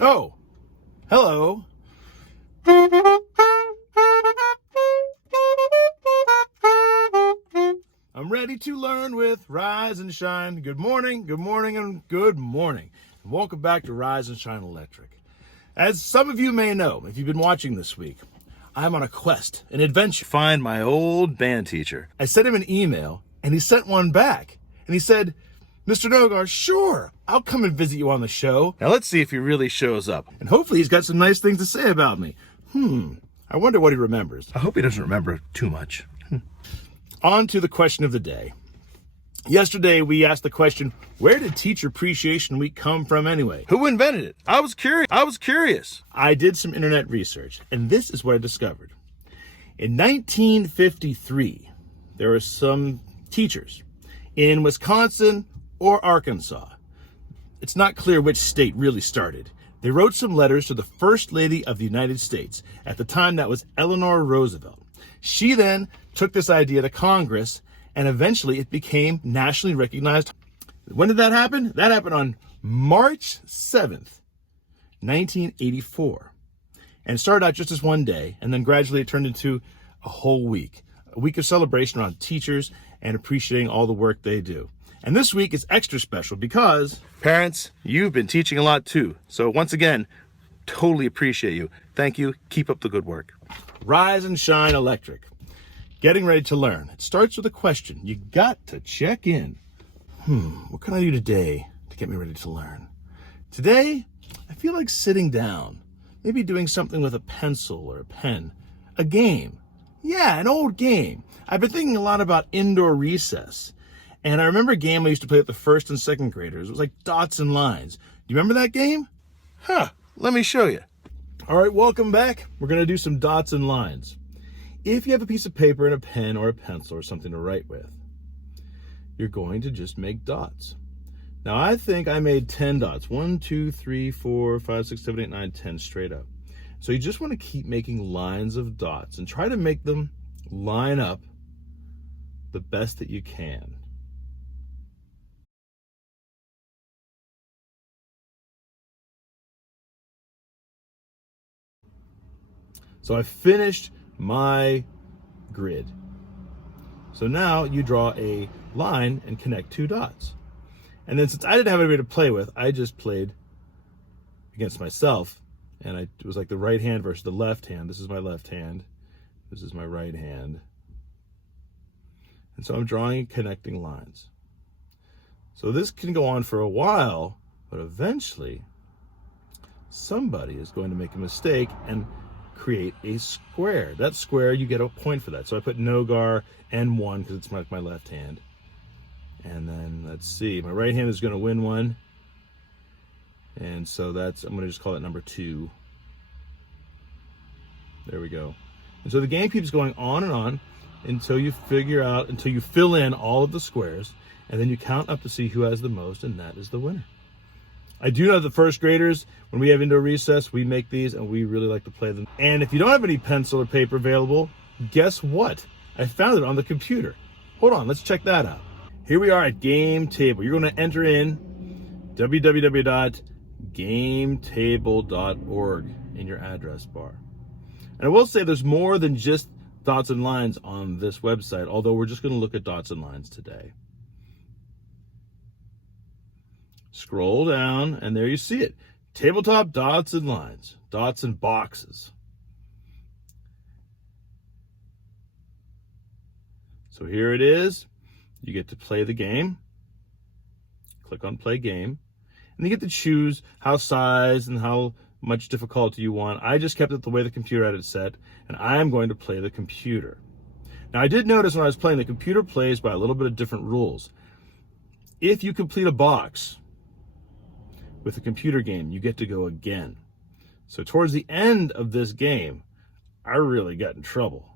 Oh, hello. I'm ready to learn with Rise and Shine. Good morning, and good morning. And welcome back to Rise and Shine Electric. As some of you may know, if you've been watching this week, I'm on a quest, an adventure. Find my old band teacher. I sent him an email, and he sent one back. And he said, Mr. Nogar, sure, I'll come and visit you on the show. Now let's see if he really shows up. And hopefully he's got some nice things to say about me. I wonder what he remembers. I hope he doesn't remember too much. On to the question of the day. Yesterday, we asked the question, where did Teacher Appreciation Week come from anyway? Who invented it? I was curious. I did some internet research, and this is what I discovered. In 1953, there were some teachers in Wisconsin or Arkansas. It's not clear which state really started. They wrote some letters to the First Lady of the United States. At the time, that was Eleanor Roosevelt. She then took this idea to Congress, and eventually it became nationally recognized. When did that happen? That happened on March 7th, 1984. And it started out just as one day, and then gradually it turned into a whole week. A week of celebration around teachers and appreciating all the work they do. And this week is extra special because... Parents, you've been teaching a lot too. So once again, totally appreciate you. Thank you. Keep up the good work. Rise and Shine Electric. Getting ready to learn. It starts with a question. You got to check in. What can I do today to get me ready to learn? Today, I feel like sitting down. Maybe doing something with a pencil or a pen. A game. Yeah, an old game. I've been thinking a lot about indoor recess. And I remember a game I used to play with the first and second graders. It was like dots and lines. Do you remember that game? Let me show you. All right, welcome back. We're going to do some dots and lines. If you have a piece of paper and a pen or a pencil or something to write with, you're going to just make dots. Now, I think I made 10 dots. 1, 2, 3, 4, 5, 6, 7, 8, 9, 10 straight up. So you just want to keep making lines of dots and try to make them line up the best that you can. So I finished my grid. So now you draw a line and connect two dots. And then since I didn't have anybody to play with, I just played against myself. And it was like the right hand versus the left hand. This is my left hand. This is my right hand. And so I'm drawing and connecting lines. So this can go on for a while, but eventually somebody is going to make a mistake and create a square. That square, you get a point for that. So I put Nogar N1 because it's my left hand. And then let's see, my right hand is going to win one. And so I'm going to just call it number 2. There we go. And so the game keeps going on and on until you fill in all of the squares, and then you count up to see who has the most, and that is the winner. I do know the first graders, when we have indoor recess, we make these and we really like to play them. And if you don't have any pencil or paper available, guess what? I found it on the computer. Hold on, let's check that out. Here we are at Game Table. You're going to enter in www.gametable.org in your address bar. And I will say there's more than just dots and lines on this website, although we're just going to look at dots and lines today. Scroll down, and there you see it. Tabletop dots and lines, dots and boxes. So here it is. You get to play the game. Click on Play Game. And you get to choose how size and how much difficulty you want. I just kept it the way the computer had it set, and I am going to play the computer. Now, I did notice when I was playing, the computer plays by a little bit of different rules. If you complete a box with a computer game, you get to go again. So towards the end of this game, I really got in trouble.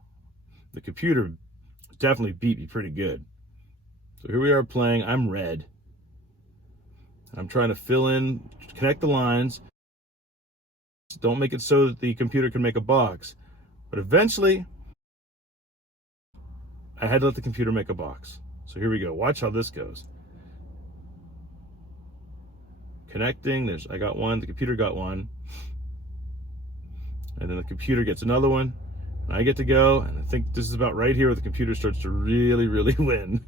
The computer definitely beat me pretty good. So here we are playing. I'm red. I'm trying to fill in, connect the lines. Don't make it so that the computer can make a box. But eventually, I had to let the computer make a box. So here we go. Watch how this goes. Connecting. I got one. The computer got one. And then the computer gets another one. And I get to go. And I think this is about right here where the computer starts to really, really win.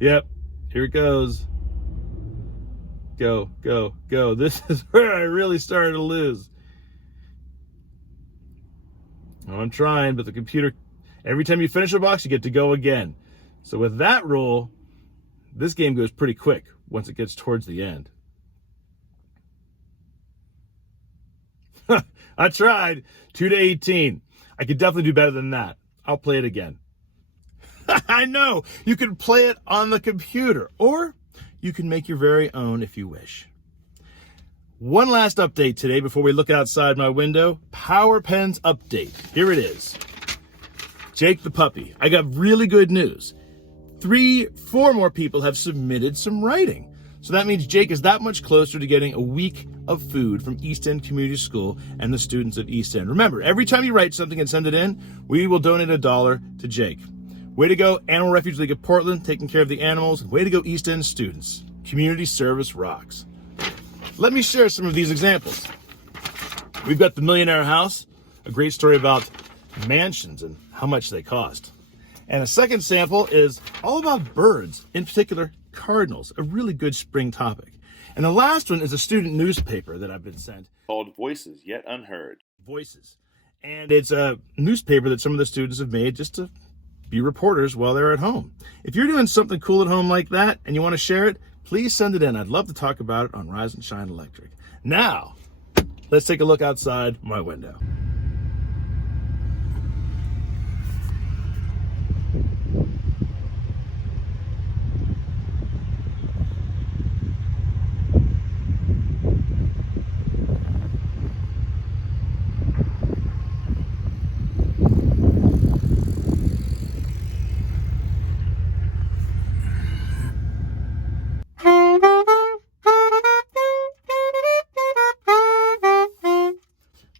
Yep. Here it goes. Go, go, go. This is where I really started to lose. Oh, I'm trying, but the computer, every time you finish a box, you get to go again. So with that rule, this game goes pretty quick once it gets towards the end. I tried. 2-18. I could definitely do better than that. I'll play it again. I know. You can play it on the computer, or you can make your very own if you wish. One last update today before we look outside my window. Power Pens update. Here it is. Jake the puppy. I got really good news. 4 more people have submitted some writing. So that means Jake is that much closer to getting a week of food from East End Community School and the students of East End. Remember, every time you write something and send it in, we will donate $1 to Jake. Way to go, Animal Refuge League of Portland, taking care of the animals. Way to go, East End students. Community service rocks. Let me share some of these examples. We've got the Millionaire House, a great story about mansions and how much they cost. And a second sample is all about birds, in particular cardinals, a really good spring topic. And the last one is a student newspaper that I've been sent called Voices Yet Unheard. Voices. And it's a newspaper that some of the students have made just to be reporters while they're at home. If you're doing something cool at home like that and you want to share it, please send it in. I'd love to talk about it on Rise and Shine Electric. Now, let's take a look outside my window.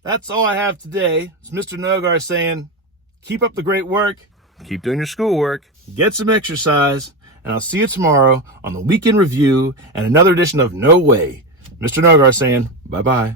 That's all I have today. It's Mr. Nogar saying, keep up the great work, keep doing your schoolwork, get some exercise, and I'll see you tomorrow on the Weekend Review and another edition of No Way. Mr. Nogar saying, bye-bye.